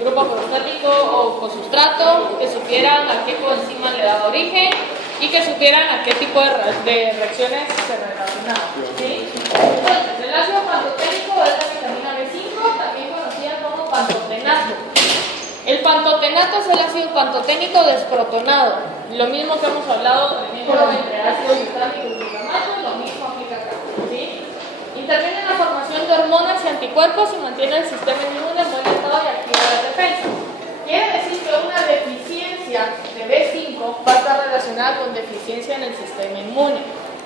grupo prostático o cosustrato, que supieran a qué coenzima le daba origen y que supieran a qué tipo de reacciones se relacionaban. ¿Sí? Entonces, el ácido pantoténico es la vitamina B5, también conocida como pantotenato. El pantotenato es el ácido pantoténico desprotonado. Lo mismo que hemos hablado, por ejemplo, entre ácido glutámico y glutamato, lo mismo aplica acá. ¿Sí? Interviene en la formación de hormonas y anticuerpos y mantiene el sistema inmune en buen estado y activa las defensas. Quiere decir que una deficiencia de B5 va a estar relacionada con deficiencia en el sistema inmune.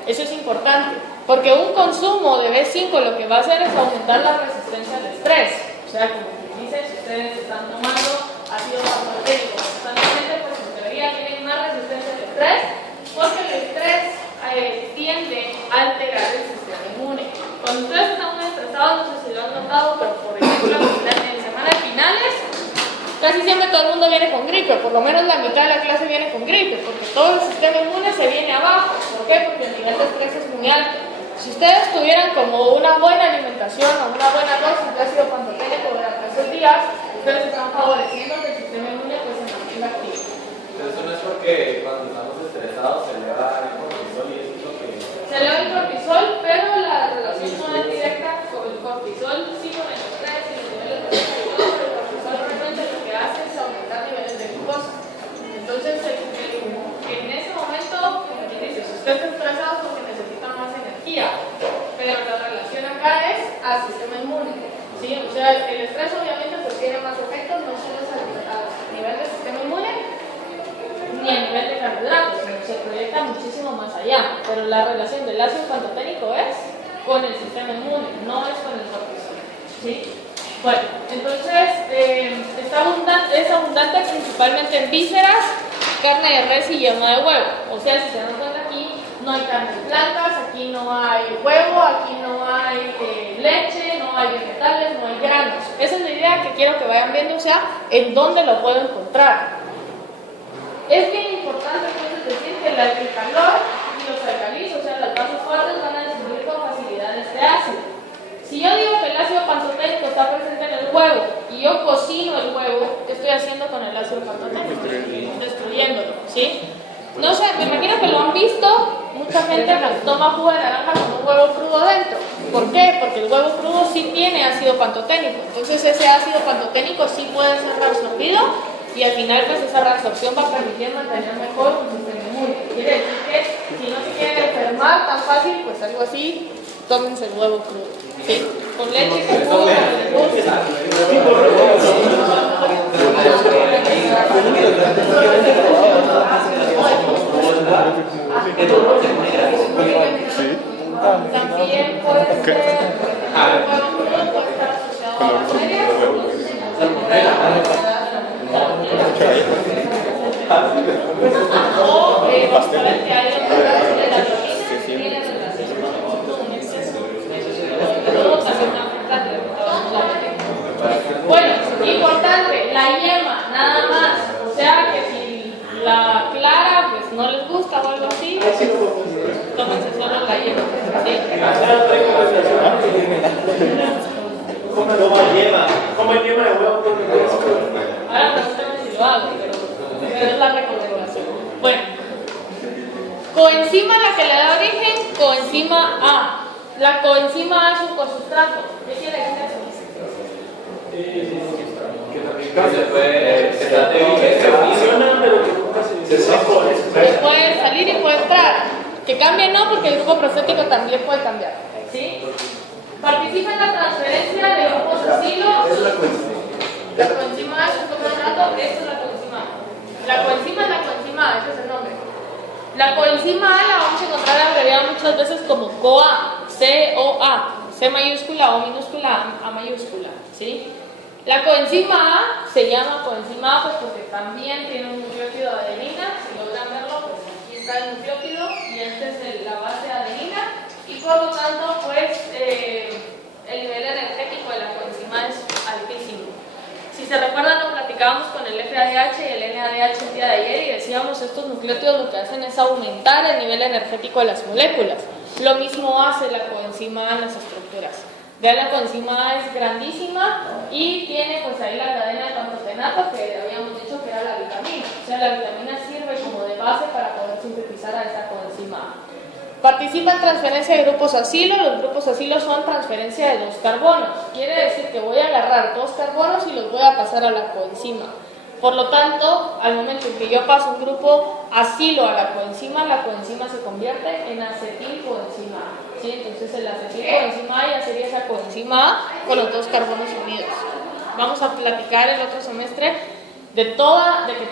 Eso es importante, porque un consumo de B5 lo que va a hacer es aumentar la resistencia al estrés. O sea, como que dicen, si ustedes están tomando ácido pantoténico constantemente, pues en teoría tienen más resistencia al estrés, porque el estrés tiende a alterar el sistema inmune. Cuando ustedes están muy estresados, no sé si lo han notado, pero por ejemplo, en semanas finales, casi siempre todo el mundo viene con gripe, por lo menos la mitad de la clase viene con gripe, porque todo el sistema inmune se viene abajo. ¿Por qué? Porque el nivel de estrés es muy alto. Si ustedes tuvieran como una buena alimentación o una buena dosis de ácido pantoténico durante esos días, ustedes están favoreciendo que el sistema inmune pues, se mantenga activo. Pero eso no es porque cuando estamos estresados se eleva el cortisol y eso es lo que... Se eleva el cortisol, pero la relación no es directa con el cortisol, sí con el estrés y los niveles de estrés y todo, pero el cortisol realmente lo que hace es aumentar niveles de glucosa. Entonces, en ese momento, como quien dice, si usted está estresado es porque necesita más energía, pero la relación acá es al sistema inmune. ¿Sí? O sea, el estrés obviamente pues tiene más efectos, no solo a nivel del sistema inmune, ni a nivel de carbohidratos, sino se proyecta muchísimo más allá. Pero la relación del ácido pantoténico es con el sistema inmune, no es con el cortisol. ¿Sí? Bueno, entonces es abundante principalmente en vísceras, carne de res y yema de huevo. O sea, si se dan cuenta aquí, no hay carne de plantas, aquí no hay huevo, aquí no hay leche, no hay vegetales, no hay granos. Esa es la idea que quiero que vayan viendo, o sea, en dónde lo puedo encontrar. Es bien importante entonces decir que el calor y los alcalinos, o sea, las bases fuertes, van a distribuir con facilidad este ácido. Si yo digo que el ácido pantoténico está presente en el huevo y yo cocino el huevo, ¿qué estoy haciendo con el ácido pantoténico? Destruyéndolo, ¿sí? No sé, me imagino que lo han visto, mucha gente toma jugo de naranja con un huevo crudo dentro. ¿Por qué? Porque el huevo crudo sí tiene ácido pantoténico, entonces ese ácido pantoténico sí puede ser reabsorbido y al final pues esa reabsorción va a permitir mantener mejor un sistema inmune. Quiere decir que si no se quieren enfermar tan fácil, pues algo así, tómense el huevo crudo. ¿Sí? Con leche, con jugo, también puede ser huevo crudo, puede estar asociado a bacterias, o bastante que hay otras de las ramitas que tienen relación con exceso. Todo también afecta directamente. Bueno, importante, la yema, nada más. O sea que si la clara pues no les gusta o algo así, tómense solo la yema. ¿Sí? Como yema de huevo. Ahora pregúntame si lo hago, pero es la recomendación. Bueno, coenzima la que le da origen, coenzima A. La coenzima A es un cosustrato. ¿Qué quiere decir eso? Puede salir y puede entrar. Que cambie no, porque el grupo prostático también puede cambiar. ¿Sí? Participa en la transferencia de grupos acilo. La coenzima A es un cosustrato, esta es la coenzima A. La coenzima es la coenzima A, ese es el nombre. La coenzima A la vamos a encontrar abreviada muchas veces como CoA, C-O-A, C mayúscula, O minúscula, A mayúscula, ¿sí? La coenzima A se llama coenzima A pues porque también tiene un nucleótido de adenina, si logran verlo, pues aquí está el nucleótido y esta es la base de adenina y por lo tanto pues el nivel energético de la coenzima es altísimo. Si se recuerdan, lo platicábamos con el FADH y el NADH el día de ayer y decíamos estos nucleótidos lo que hacen es aumentar el nivel energético de las moléculas. Lo mismo hace la coenzima A en las estructuras. Ya la coenzima A es grandísima y tiene pues ahí la cadena de pantotenato que habíamos dicho que era la vitamina. O sea, la vitamina sirve como de base para poder sintetizar a esta coenzima A. Participa en transferencia de grupos acilo. Los grupos acilo son transferencia de 2 carbonos. Quiere decir que voy a agarrar 2 carbonos y los voy a pasar a la coenzima. Por lo tanto, al momento en que yo paso un grupo acilo a la coenzima se convierte en acetilcoenzima A. ¿Sí? Entonces el acetilcoenzima A ya sería esa coenzima A con los 2 carbonos unidos. Vamos a platicar el otro semestre de que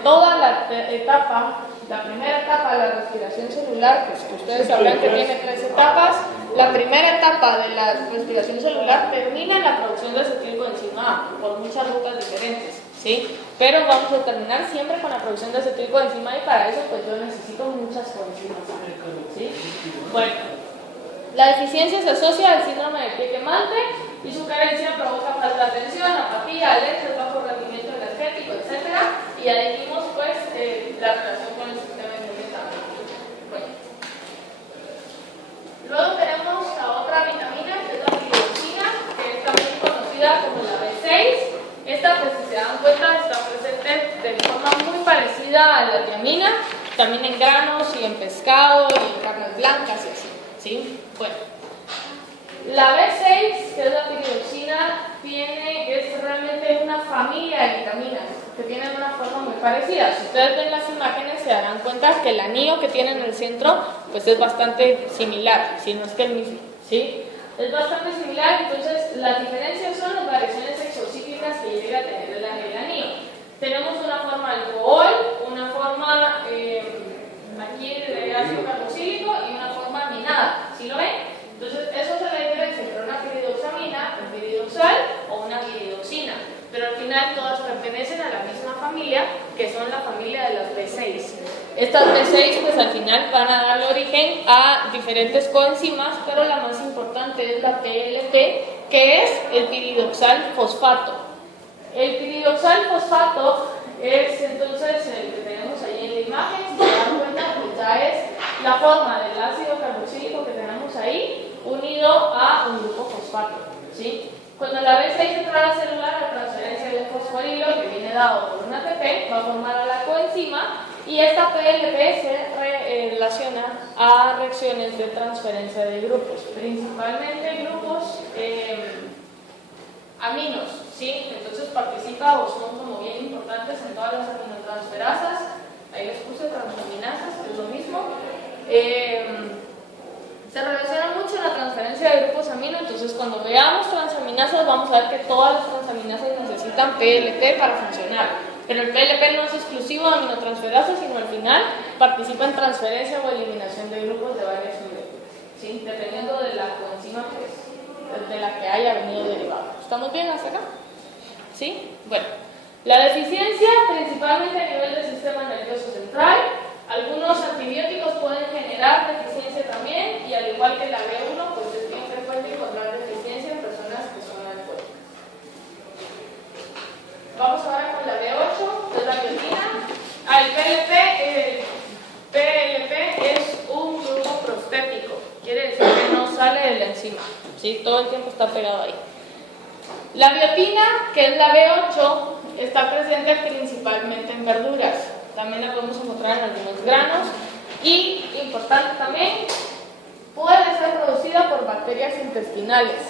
toda la etapa, la primera etapa de la respiración celular, pues que ustedes sabrán que tiene 3 etapas, la primera etapa de la respiración celular termina en la producción de acetilcoenzima A por muchas rutas diferentes, ¿sí? Pero vamos a terminar siempre con la producción de acetilcoenzima A y para eso pues yo necesito muchas coenzimas, ¿sí? Bueno, la deficiencia se asocia al síndrome de pie quemante y su carencia provoca falta de atención, apatía, alergia, bajo rendimiento energético, etc. Y ya dijimos pues la relación con el sistema inmune también. Bueno. Luego tenemos la otra vitamina que es la tiroxina, que es también conocida como la B6. Esta pues si se dan cuenta está presente de forma muy parecida a la tiamina, también en granos y en pescado y en carnes blancas y así, ¿sí? Bueno. La B6, que es la tiroxina, es realmente una familia de vitaminas que tienen una forma muy parecida. Si ustedes ven las imágenes se darán cuenta que el anillo que tiene en el centro pues es bastante similar, si no es que el mismo, ¿sí? Es bastante similar, entonces las diferencias son las variaciones exocíclicas que llega a tener el anillo. Tenemos una forma alcohol, una forma aquí de ácido carboxílico y una forma aminada, ¿sí lo ven? Entonces, eso es la diferencia entre una piridoxamina, un piridoxal o una piridoxina. Pero al final todas pertenecen a la misma familia, que son la familia de las B6. Estas B6, pues al final van a darle origen a diferentes coenzimas, pero la más importante es la PLP, que es el piridoxal fosfato. El piridoxal fosfato es entonces el que tenemos ahí en la imagen. Si se dan cuenta, pues ya es la forma del ácido carboxílico que tenemos ahí unido a un grupo fosfato, ¿sí? Cuando la B6 entra a la celular, la transferencia de un fosforilo que viene dado por un ATP va a formar a la coenzima y esta PLP se relaciona a reacciones de transferencia de grupos, principalmente grupos aminos, ¿sí? Entonces participa o son como bien importantes en todas las aminotransferasas. Ahí les puse transaminasas, que es lo mismo. Se relaciona mucho en la transferencia de grupos amino, entonces cuando veamos transaminasas vamos a ver que todas las transaminasas necesitan PLP para funcionar. Pero el PLP no es exclusivo de aminotransferasas, sino al final participa en transferencia o eliminación de grupos de varias moléculas, ¿sí? Dependiendo de la coenzima pues, de la que haya venido derivado. ¿Estamos bien hasta acá? ¿Sí? Bueno, la deficiencia principalmente a nivel del sistema nervioso central. Algunos antibióticos pueden generar deficiencia también y al igual que la B1, pues es bien frecuente encontrar deficiencia en personas que son alcohólicas. Vamos ahora con la B8, que es la biotina. El PLP es un grupo prostético, quiere decir que no sale de la enzima, ¿sí? Todo el tiempo está pegado ahí. La biotina, que es la B8, está presente principalmente en verduras. También la podemos encontrar en algunos granos y, importante también, puede ser producida por bacterias intestinales.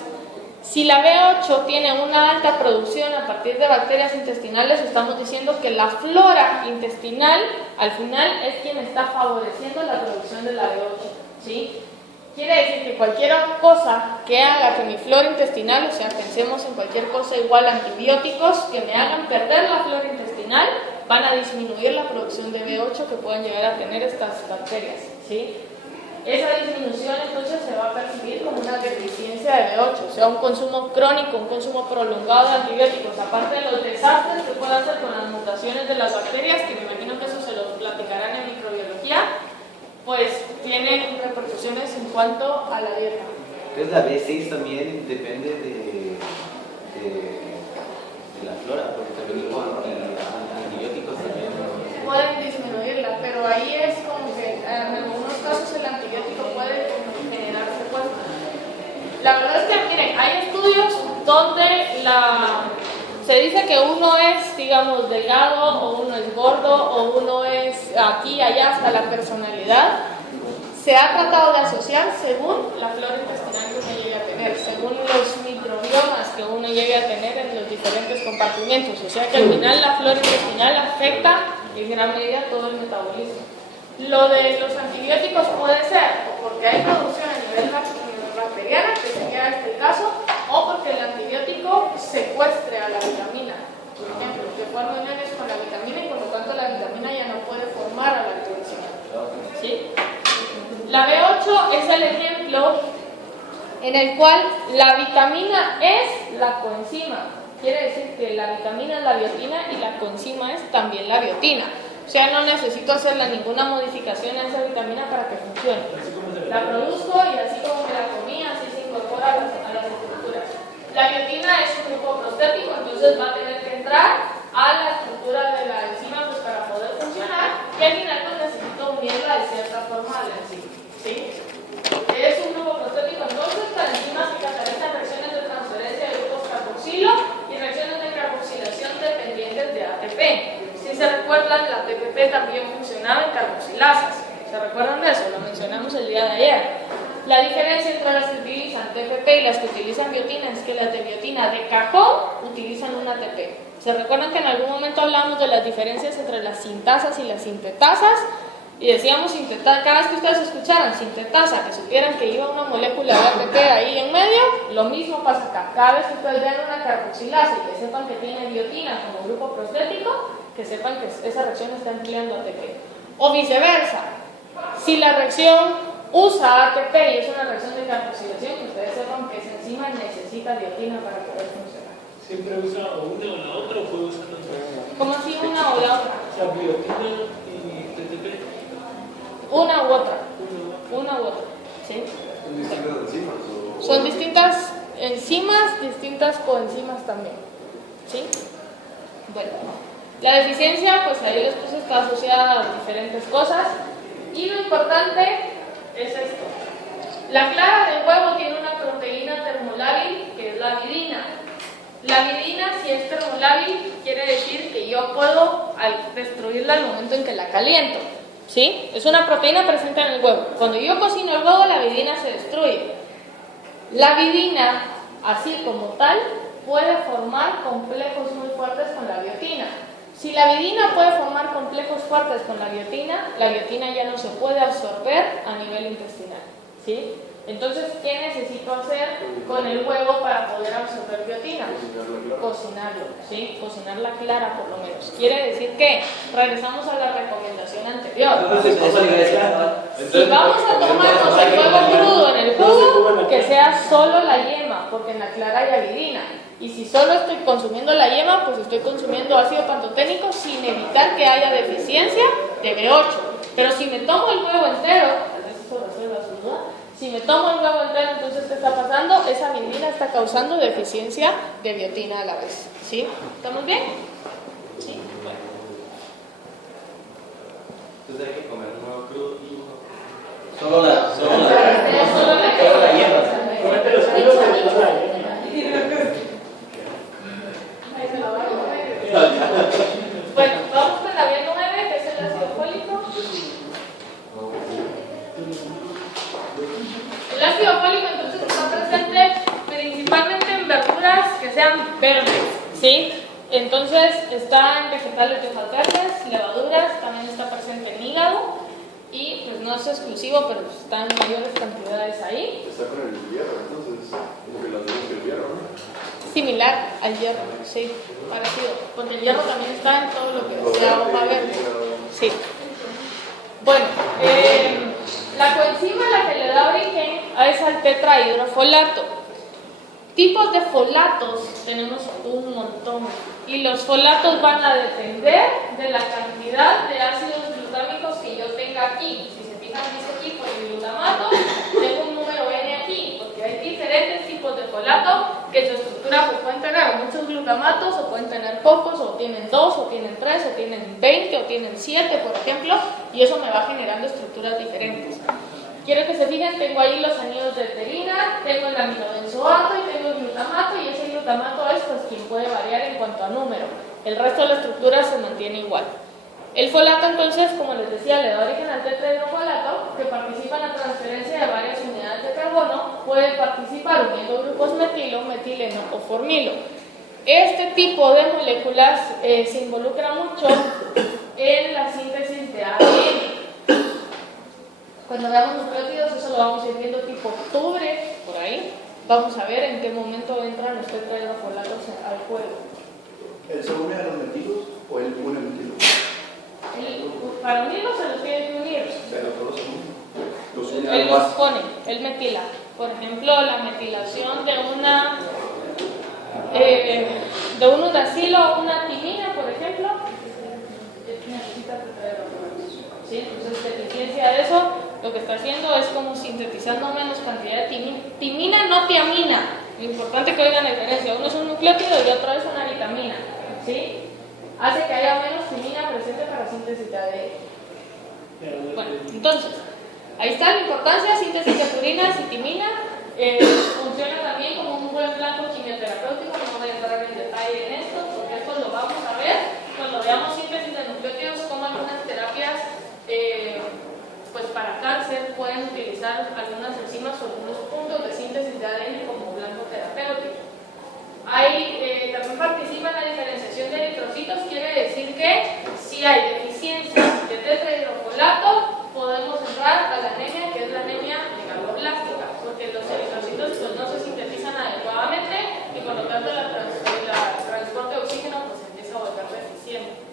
Si la B8 tiene una alta producción a partir de bacterias intestinales, estamos diciendo que la flora intestinal al final es quien está favoreciendo la producción de la B8, ¿sí? Quiere decir que cualquier cosa que haga que mi flora intestinal, o sea, pensemos en cualquier cosa igual a antibióticos que me hagan perder la flora intestinal, van a disminuir la producción de B8 que puedan llegar a tener estas bacterias, ¿sí? Esa disminución entonces se va a percibir como una deficiencia de B8, o sea, un consumo crónico, un consumo prolongado de antibióticos, aparte de los desastres que puede hacer con las mutaciones de las bacterias, que me imagino que eso se los platicarán en microbiología, pues tiene repercusiones en cuanto a la dieta. Entonces la B6 también depende de la flora, porque también con antibióticos también pueden disminuirla, pero ahí es como que en algunos casos el antibiótico puede generar secuelas. La verdad es que, miren, hay estudios dice que uno es, digamos, delgado, o uno es gordo, o uno es aquí, allá, hasta la personalidad, se ha tratado de asociar según la flora intestinal que uno llegue a tener, según los microbiomas que uno llegue a tener en los diferentes compartimentos. O sea que al final la flora intestinal afecta en gran medida todo el metabolismo. Lo de los antibióticos puede ser o porque hay producción a nivel bacteriana, que sería este el caso, o porque el antibiótico secuestre a la vitamina. Por ejemplo, que forme uniones con la vitamina y por lo tanto la vitamina ya no puede formar a la coenzima. ¿Sí? La B8 es el ejemplo en el cual la vitamina es la coenzima. Quiere decir que la vitamina es la biotina y la coenzima es también la biotina. O sea, no necesito hacerle ninguna modificación a esa vitamina para que funcione. La produzco y así como me la comí, así se incorpora a las estructuras. La biotina es un grupo prostético, entonces va a tener que entrar a la estructura de la enzima pues, para poder funcionar, y al final pues, necesito unirla de cierta forma a la enzima. ¿Sí? Es un grupo prostético, entonces para enzimas que catalizan reacciones de transferencia de grupos carboxilo y reacciones de carboxilación dependientes de ATP. Si se recuerdan, la TPP también funcionaba en carboxilasas. ¿Se recuerdan de eso? Lo mencionamos el día de ayer. La diferencia entre las que utilizan TPP y las que utilizan biotina es que las de biotina de cajón utilizan una ATP. ¿Se recuerdan que en algún momento hablamos de las diferencias entre las sintasas y las sintetasas? Y decíamos cada vez que ustedes escucharan sintetasa, que supieran que iba una molécula de ATP ahí en medio, lo mismo pasa acá. Cada vez que ustedes vean una carboxilasa y que sepan que tiene biotina como grupo prostético, que sepan que esa reacción está empleando ATP. O viceversa, si la reacción usa ATP y es una reacción de carboxilación, que ustedes sepan que esa enzima necesita biotina para poder funcionar. ¿Siempre usa o una o la otra o puede usar las dos? ¿Cómo así una o la otra? O sea, biotina y TTP. Una u otra. Una u otra. ¿Sí? ¿Son distintas enzimas? Son distintas enzimas, distintas coenzimas también. ¿Sí? Bueno. La deficiencia, pues ahí les puse, está asociada a diferentes cosas. Y lo importante es esto. La clara del huevo tiene una proteína termolábil que es la vidina. La vidina, si es termolábil, quiere decir que yo puedo destruirla al momento en que la caliento. ¿Sí? Es una proteína presente en el huevo. Cuando yo cocino el huevo, la vidina se destruye. La vidina, así como tal, puede formar complejos muy fuertes con la biotina. Si la vidina puede formar complejos fuertes con la biotina ya no se puede absorber a nivel intestinal. ¿Sí? Entonces, ¿qué necesito hacer con el huevo para poder absorber biotina? Cocinarlo, ¿sí? Cocinarla clara por lo menos. Quiere decir que regresamos a la recomendación anterior. Si vamos a tomarnos el huevo crudo en el jugo, que sea solo la yema, porque en la clara hay avidina. Y si solo estoy consumiendo la yema, pues estoy consumiendo ácido pantoténico sin evitar que haya deficiencia de B8. Pero si me tomo el huevo entero, si me tomo el huevo entero, entonces ¿qué está pasando? Esa avidina está causando deficiencia de biotina a la vez. ¿Sí? ¿Estamos bien? ¿Sí? Bueno. Entonces hay que comer un huevo crudo y uno. Solo la yema. Comete los kilos de la yema. Bueno, vamos con la B9, que es el ácido fólico. El ácido fólico entonces está presente principalmente en verduras que sean verdes, ¿sí? Entonces está en vegetales de hojas verdes, levaduras, también está presente en hígado y pues no es exclusivo, pero está en mayores cantidades ahí. Está con el hierro, entonces, como que las vemos que el hierro, ¿no? Similar al hierro, sí, parecido, porque el hierro también está en todo lo que sea hoja verde. Sí. Bueno, la coenzima la que le da origen es al tetrahidrofolato. Tipos de folatos tenemos un montón y los folatos van a depender de la cantidad de ácidos glutámicos que yo tenga aquí. Si se fijan, dice aquí poliglutamato, tengo un número N aquí, porque hay diferentes tipos de folato que su estructura pues, pueden tener muchos glutamatos o pueden tener pocos, o tienen 2, o tienen 3, o tienen 20, o tienen 7, por ejemplo, y eso me va generando estructuras diferentes. Quiero que se fijen, tengo ahí los anillos de pterina, tengo el aminobenzoato y tengo el glutamato, y ese glutamato glutamato es pues quien puede variar en cuanto a número. El resto de la estructura se mantiene igual. El folato entonces, como les decía, le da origen al tetrahidrofolato, que participa en la transferencia de varias unidades de carbono, puede participar uniendo grupos metilo, metileno o formilo. Este tipo de moléculas se involucra mucho en la síntesis de ADN. Cuando veamos nucleótidos, eso lo vamos a ir viendo tipo octubre, por ahí. Vamos a ver en qué momento entran los tetrahidrofolatos al juego. ¿Él se une a los metilos o él une metilos? Para unirlos se los tiene que unir. Pero todos se unen. Los une a Él los los pone, él metila. Por ejemplo, la metilación de un uracilo o una timina, por ejemplo, necesita tetrahidrofolatos. ¿Sí? Entonces, deficiencia de eso, lo que está haciendo es como sintetizando menos cantidad de timina. Timina, no tiamina. Lo importante que oigan la diferencia. Uno es un nucleótido y otro es una vitamina. ¿Sí? Hace que haya menos timina presente para síntesis de ADN. Bueno, entonces, ahí está la importancia, síntesis de purinas y timina. Funciona también como un buen blanco quimioterapéutico. No voy a entrar en detalle en esto, porque esto lo vamos a ver cuando veamos síntesis de nucleótidos, como algunas terapias pues para cáncer pueden utilizar algunas enzimas o algunos puntos de síntesis de ADN como blanco terapéutico. Ahí también participa en la diferenciación de eritrocitos, quiere decir que si hay deficiencia de tetrahidrofolato, podemos entrar a la anemia, que es la anemia megaloblástica, porque los eritrocitos pues, no se sintetizan adecuadamente y por lo tanto el transporte de oxígeno pues, empieza a volver deficiente.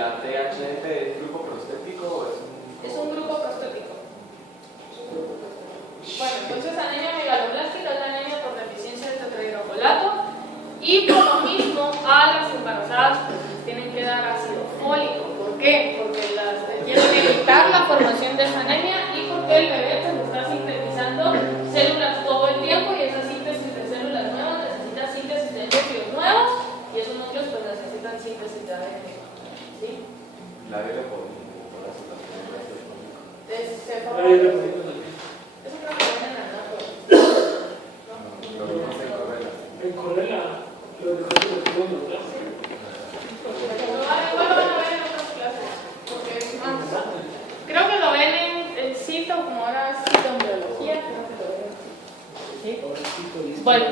¿La THF es grupo prostético o es un...? Es un grupo prostético. Bueno, entonces anemia megaloblástica es la anemia por deficiencia de tetrahidrofolato y por lo mismo a las embarazadas pues, les tienen que dar ácido fólico. ¿Por qué? Porque quieren evitar la formación de esa anemia y porque el bebé pues, está sintetizando células todo el tiempo y esa síntesis de células nuevas necesita síntesis de núcleos nuevos y esos núcleos pues necesitan síntesis de ADN. ¿Sí? La vida por la situación de Eso creo que lo ven en la nota. Pero no se correla. En Corella, lo dejó de segundo, ¿verdad? Igual lo van a ver en otras clases, porque es más. Creo que lo ven en cito, como ahora es citoembriología, creo que lo ven. ¿Sí? Bueno,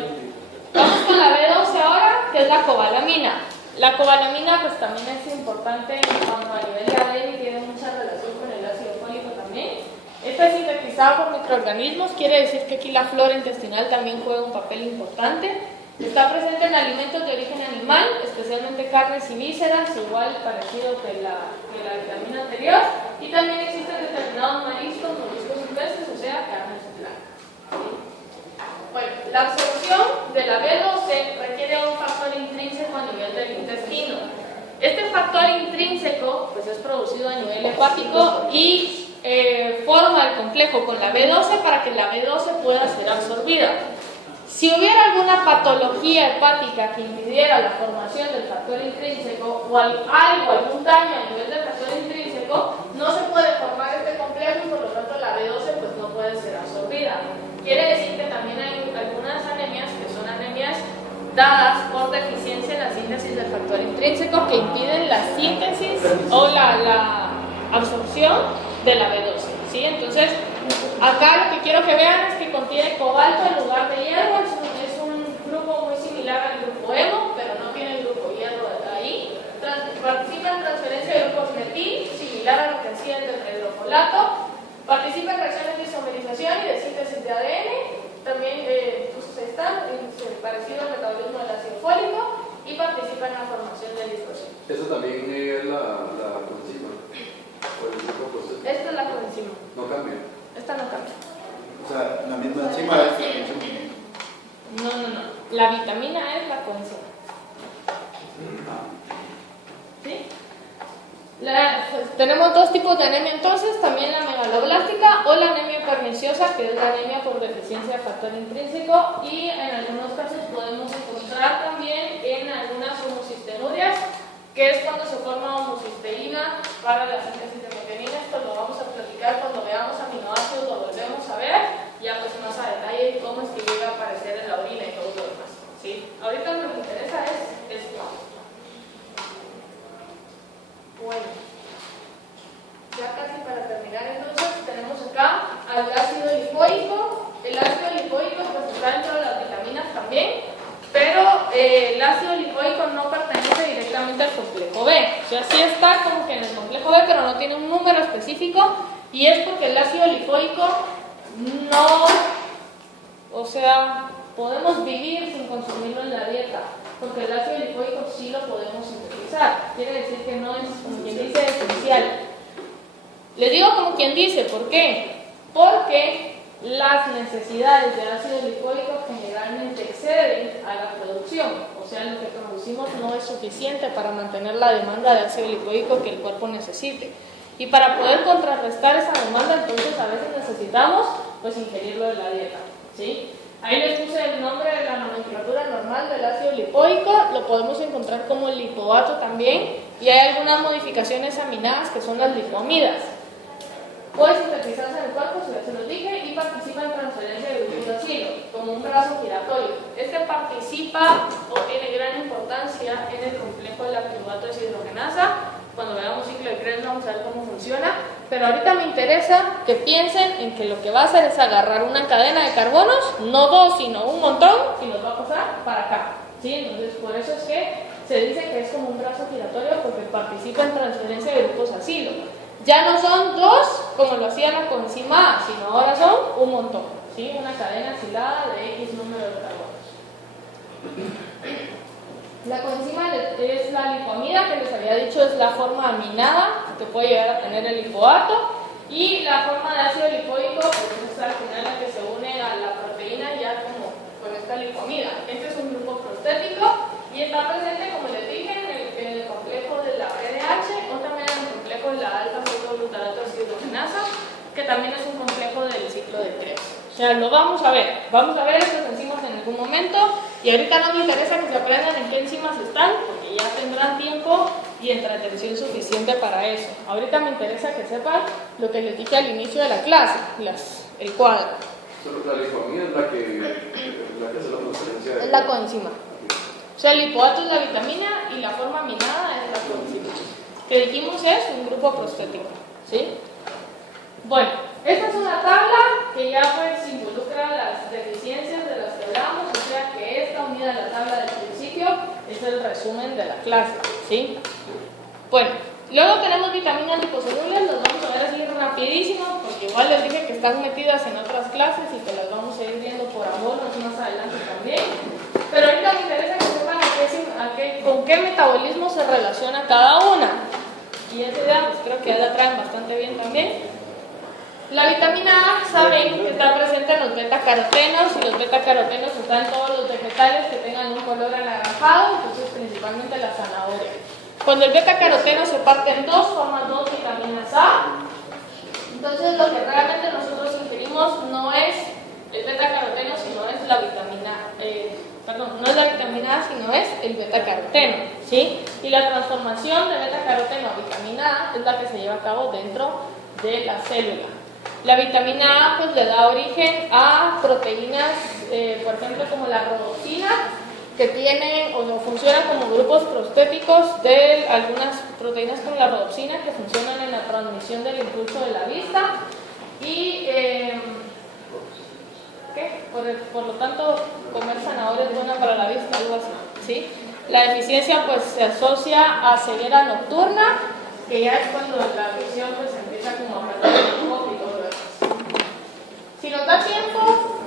vamos con la B12 ahora, que es la cobalamina. La cobalamina pues también es importante en cuanto a nivel de ADN y tiene mucha relación con el ácido fólico también. Esta es sintetizada por microorganismos, quiere decir que aquí la flora intestinal también juega un papel importante. Está presente en alimentos de origen animal, especialmente carnes y vísceras, igual parecido que la vitamina anterior. Y también existen determinados mariscos y peces, o sea, carnes blancas. ¿Sí? Bueno, la absorción de la B12 requiere un factor intrínseco a nivel del intestino. Este factor intrínseco pues, es producido a nivel hepático y forma el complejo con la B12 para que la B12 pueda ser absorbida. Si hubiera alguna patología hepática que impidiera la formación del factor intrínseco o algún daño a nivel del factor intrínseco, no se puede formar este complejo y por lo tanto la B12 pues, no puede ser absorbida. Quiere decir que también hay algunas anemias que son anemias dadas por deficiencia en la síntesis del factor intrínseco que impiden la síntesis o la absorción de la B12. ¿Sí? Entonces, acá lo que quiero que vean es que contiene cobalto en lugar de hierro. Es un grupo muy similar al grupo hemo, pero no tiene el grupo hierro ahí. Participa en transferencia de grupos metil, similar a lo que hacía el tetrahidrofolato. Participa en reacciones de isomerización y de síntesis de ADN. También está parecido al metabolismo del ácido fólico y participa en la formación del glicosídeo. Eso también es la coenzima. O el grupo prostético. Esta es la coenzima. No cambia. Esta no cambia. O sea, la misma enzima es la coenzima. No. La vitamina es la coenzima. ¿Sí? Pues, tenemos dos tipos de anemia entonces, también la megaloblástica o la anemia perniciosa, que es la anemia por deficiencia de factor intrínseco, y en algunos casos podemos encontrar también en algunas homocistenurias, que es cuando se forma homocisteína para la síntesis de metionina. Esto lo vamos a platicar cuando veamos aminoácidos, lo volvemos a ver, ya pues más a detalle cómo es que llega a aparecer en la orina y todo lo demás. ¿sí? Ahorita lo que me interesa es esto. Bueno, ya casi para terminar, entonces tenemos acá al ácido lipoico. El ácido lipoico pues está dentro de las vitaminas también, pero el ácido lipoico no pertenece directamente al complejo B. O sea, sí está como que en el complejo B, pero no tiene un número específico, y es porque el ácido lipoico no, o sea, podemos vivir sin consumirlo en la dieta, porque el ácido lipoico sí lo podemos sintetizar. Quiere decir que no es, como quien dice, esencial. Les digo como quien dice, ¿por qué? Porque las necesidades de ácido lipoico generalmente exceden a la producción, o sea, lo que producimos no es suficiente para mantener la demanda de ácido lipoico que el cuerpo necesite. Y para poder contrarrestar esa demanda, entonces a veces necesitamos pues ingerirlo de la dieta, ¿sí? Ahí les puse el nombre de la nomenclatura normal del ácido lipoico, lo podemos encontrar como lipoato también, y hay algunas modificaciones aminadas que son las lipoamidas. Puede sintetizarse en el cuerpo, si ya se los dije, y participa en transferencia de glucosilio, como un brazo giratorio. Este participa o tiene gran importancia en el complejo de la piruvato deshidrogenasa. Cuando veamos ciclo de Krebs vamos a ver cómo funciona, pero ahorita me interesa que piensen en que lo que va a hacer es agarrar una cadena de carbonos, no dos, sino un montón, y los va a pasar para acá, ¿sí? Entonces, por eso es que se dice que es como un brazo giratorio, porque participa en transferencia de grupos asilo. Ya no son dos, como lo hacía la coenzima A, sino ahora son un montón, ¿sí? Una cadena asilada de X número de carbonos. La coenzima es la lipoamida, que les había dicho es la forma aminada que puede llegar a tener el lipoato, y la forma de ácido lipoico pues es al final la que se une a la proteína ya como con esta lipoamida. Este es un grupo prostético y está presente, como les dije, en el complejo de la RDH o también en el complejo de la alfa-fosfoglutarato deshidrogenasa, que también es un complejo del ciclo de Krebs. O sea, lo vamos a ver estas enzimas en algún momento, y ahorita no me interesa que se aprendan en qué enzimas están, porque ya tendrán tiempo y entretención suficiente para eso. Ahorita me interesa que sepan lo que les dije al inicio de la clase, el cuadro. La lipoamida es la que hace la transferencia de... Es la coenzima. O sea, el lipoato es la vitamina y la forma aminada es la coenzima, que dijimos es un grupo prostético, ¿sí? Bueno, esta es una tabla que ya pues involucra las deficiencias de las que hablamos, o sea que esta unida a la tabla del principio es el resumen de la clase, ¿sí? Bueno, luego tenemos vitaminas liposolubles, las vamos a ver así rapidísimo, porque igual les dije que están metidas en otras clases y que las vamos a ir viendo por abonos más adelante también. Pero ahorita me interesa que sepan con qué metabolismo se relaciona cada una. Y esa idea pues creo que ya la traen bastante bien también. La vitamina A, saben que está presente en los beta-carotenos, y los beta-carotenos están en todos los vegetales que tengan un color anaranjado, entonces principalmente la zanahoria. Cuando el beta-caroteno se parte en dos, forman dos vitaminas A. Entonces lo que realmente nosotros ingerimos no es el beta-caroteno, sino es la vitamina no es la vitamina A, sino es el beta-caroteno, ¿sí? Y la transformación de beta-caroteno a vitamina A es la que se lleva a cabo dentro de la célula. La vitamina A pues le da origen a proteínas, por ejemplo como la rhodopsina, que tienen o funcionan como grupos prostéticos de algunas proteínas como la rhodopsina, que funcionan en la transmisión del impulso de la vista, y por lo tanto comer zanahoria es buena para la vista, algo así, ¿sí? La deficiencia pues se asocia a ceguera nocturna, que ya es cuando la visión pues empieza como a perder un poco y todo lo demás. Si nos da tiempo,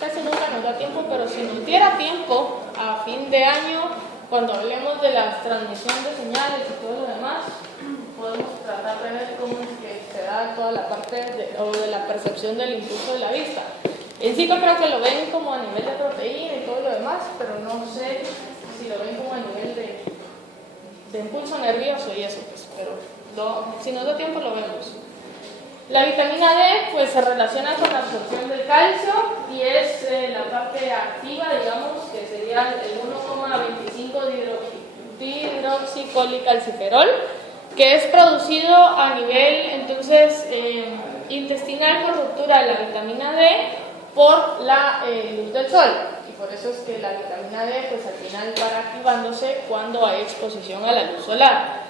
casi nunca nos da tiempo, pero si nos diera tiempo a fin de año, cuando hablemos de la transmisión de señales y todo lo demás, podemos tratar de ver cómo es que se da toda la parte de la percepción del impulso de la vista. En sí yo creo que lo ven como a nivel de proteína y todo lo demás, pero no sé si lo ven como a nivel de impulso nervioso y eso, pues, pero si nos da tiempo lo vemos. La vitamina D pues se relaciona con la absorción del calcio y es la parte activa, digamos, que sería el 1,25 dihidroxicolicalciferol, que es producido a nivel entonces intestinal por ruptura de la vitamina D por la luz del sol. Y Por eso es que la vitamina D, pues al final va activándose cuando hay exposición a la luz solar.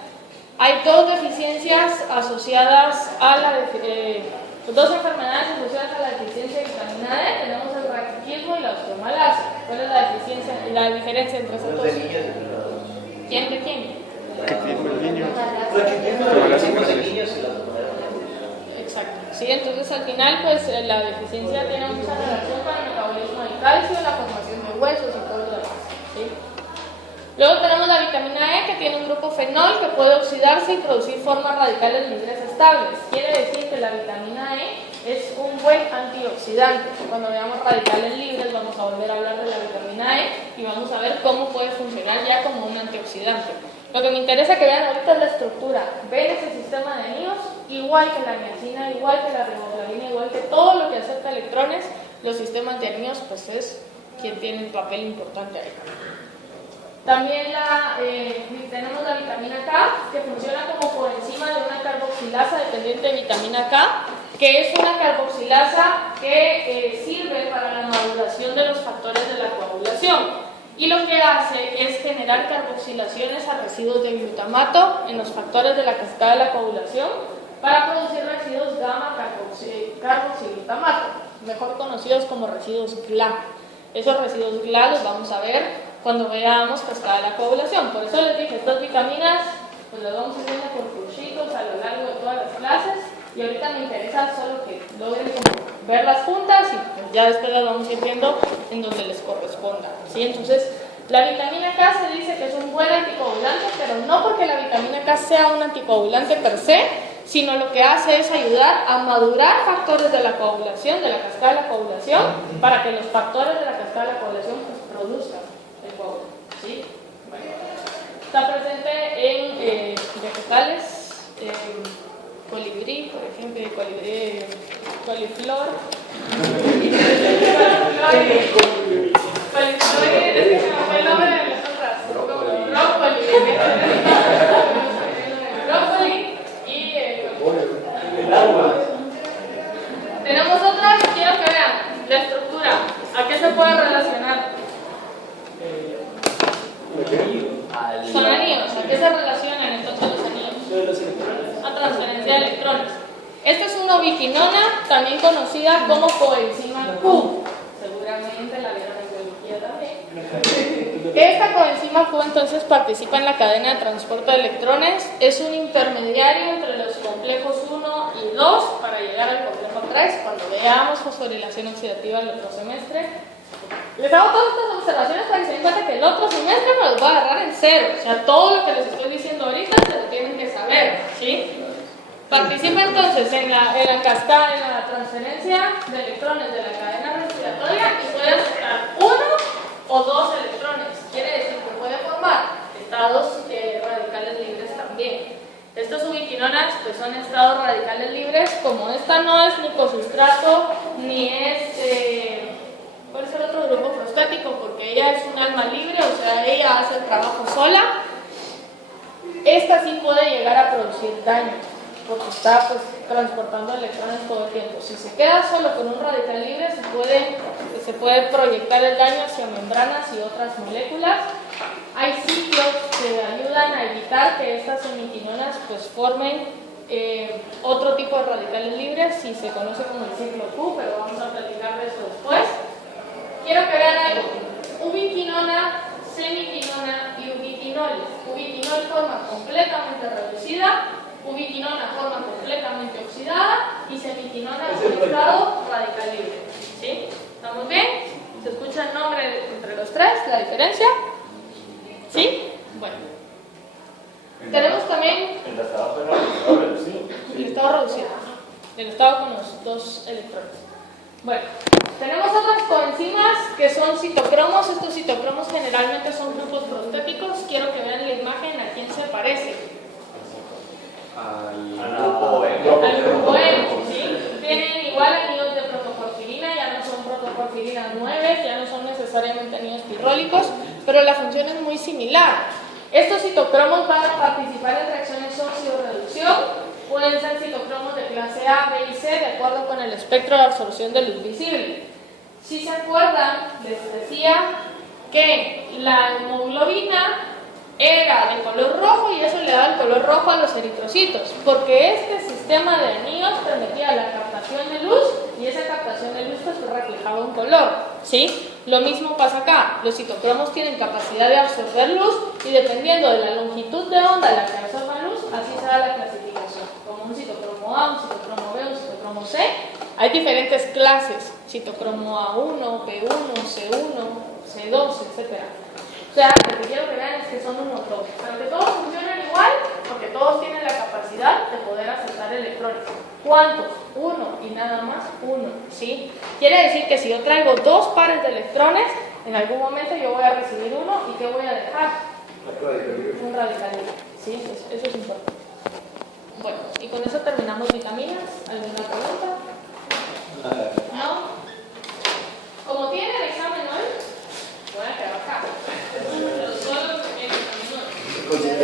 Hay dos deficiencias asociadas a dos enfermedades asociadas a la deficiencia de vitamina D. Tenemos el raquitismo y la osteomalacia. ¿Cuál es la diferencia entre esos dos? ¿Quién de quién? Exacto. Sí, entonces al final pues la deficiencia tiene mucha relación con el metabolismo del calcio, la formación de huesos y todo lo demás. ¿Sí? Luego tenemos la vitamina E, que tiene un grupo fenol que puede oxidarse y producir formas radicales libres estables. Quiere decir que la vitamina E es un buen antioxidante. Cuando veamos radicales libres vamos a volver a hablar de la vitamina E y vamos a ver cómo puede funcionar ya como un antioxidante. Lo que me interesa que vean ahorita es la estructura. Ven ese sistema de anillos, igual que la niacina, igual que la riboflavina, igual que todo lo que acepta electrones, los sistemas de anillos pues es quien tiene un papel importante ahí. También tenemos la vitamina K, que funciona como coenzima de una carboxilasa dependiente de vitamina K, que es una carboxilasa que sirve para la maduración de los factores de la coagulación. Y lo que hace es generar carboxilaciones a residuos de glutamato en los factores de la cascada de la coagulación para producir residuos gamma carboxiglutamato, mejor conocidos como residuos GLA. Esos residuos GLA los vamos a ver cuando veamos cascada de la coagulación. Por eso les dije, estas vitaminas pues las vamos a ir viendo por cursitos a lo largo de todas las clases, y ahorita me interesa solo que logren verlas juntas y pues ya después las vamos a ir viendo en donde les corresponda, ¿sí? Entonces, la vitamina K se dice que es un buen anticoagulante, pero no porque la vitamina K sea un anticoagulante per se, sino lo que hace es ayudar a madurar factores de la coagulación, de la cascada de la coagulación, para que los factores de la cascada de la coagulación pues, produzcan el coágulo, ¿sí? Bueno, está presente en vegetales, colibrí, por ejemplo, coliflor, el nombre de las otras, brócoli y el agua. Tenemos otras, quiero que vean la estructura, ¿a qué se puede relacionar? Son anillos, ¿a qué se relacionan entonces los anillos? A transferencia de electrones. Esta es una ubiquinona, también conocida como coenzima Q. Seguramente la vieron en biología también. Esta coenzima Q entonces participa en la cadena de transporte de electrones. Es un intermediario entre los complejos 1 y 2 para llegar al complejo 3 cuando veamos fosforilación oxidativa el otro semestre. Les hago todas estas observaciones para que se den cuenta que el otro semestre me los voy a agarrar en cero. O sea, todo lo que les estoy diciendo ahorita se lo tienen que saber, ¿sí? Participa entonces en la cascada, en la transferencia de electrones de la cadena respiratoria y puede aceptar 1 o 2 electrones. Quiere decir que puede formar estados radicales libres también. Estas ubiquinonas pues son estados radicales libres, como esta no es nicosustrato ni es... ¿cuál es el otro grupo prostático? Porque ella es un alma libre, o sea, ella hace el trabajo sola. Esta sí puede llegar a producir daño, porque está pues transportando electrones todo el tiempo. Si se queda solo con un radical libre, se puede proyectar el daño hacia membranas y otras moléculas. Hay sitios que ayudan a evitar que estas ubiquinonas pues formen otro tipo de radicales libres, y se conoce como el ciclo Q, pero vamos a platicar de eso después. Quiero que vean algo: ubiquinona, semiquinona y ubiquinol. Ubiquinol forma completamente reducida, ubiquinona forma completamente oxidada y semiquinona es un estado radical libre. ¿Sí? ¿Estamos bien? ¿Se escucha el nombre entre los tres? ¿La diferencia? ¿Sí? Bueno. Tenemos también el estado reducido. el estado reducido, el estado con los 2 electrones. Bueno, tenemos otras coenzimas que son citocromos. Estos citocromos generalmente son grupos prostáticos. Quiero que vean la imagen a quién se parece. Al grupo E. Al grupo E, ¿sí? Tienen igual anillos de protoporfirina, ya no son protoporfirina 9, ya no son necesariamente anillos pirrólicos, pero la función es muy similar. Estos citocromos van a participar en reacciones oxidorreducción. Pueden ser citocromos de clase A, B y C de acuerdo con el espectro de absorción de luz visible. Si se acuerdan, les decía que la hemoglobina era de color rojo y eso le daba el color rojo a los eritrocitos, porque este sistema de anillos permitía la captación de luz y esa captación de luz pues reflejaba un color, ¿sí? Lo mismo pasa acá, los citocromos tienen capacidad de absorber luz y dependiendo de la longitud de onda a la que absorban luz, así se da la clasificación, como un citocromo A, un citocromo B, un citocromo C. Hay diferentes clases, citocromo A1, B1, C1, C2, etc. O sea, lo que quiero que vean es que son monotropos, pero que todos funcionan igual porque todos tienen la capacidad de poder aceptar electrones. ¿Cuántos? Uno y nada más uno, ¿sí? Quiere decir que si yo traigo dos pares de electrones, en algún momento yo voy a recibir uno y ¿qué voy a dejar? Un radical libre, ¿sí? Eso es importante. Bueno, y con eso terminamos vitaminas. ¿Alguna pregunta?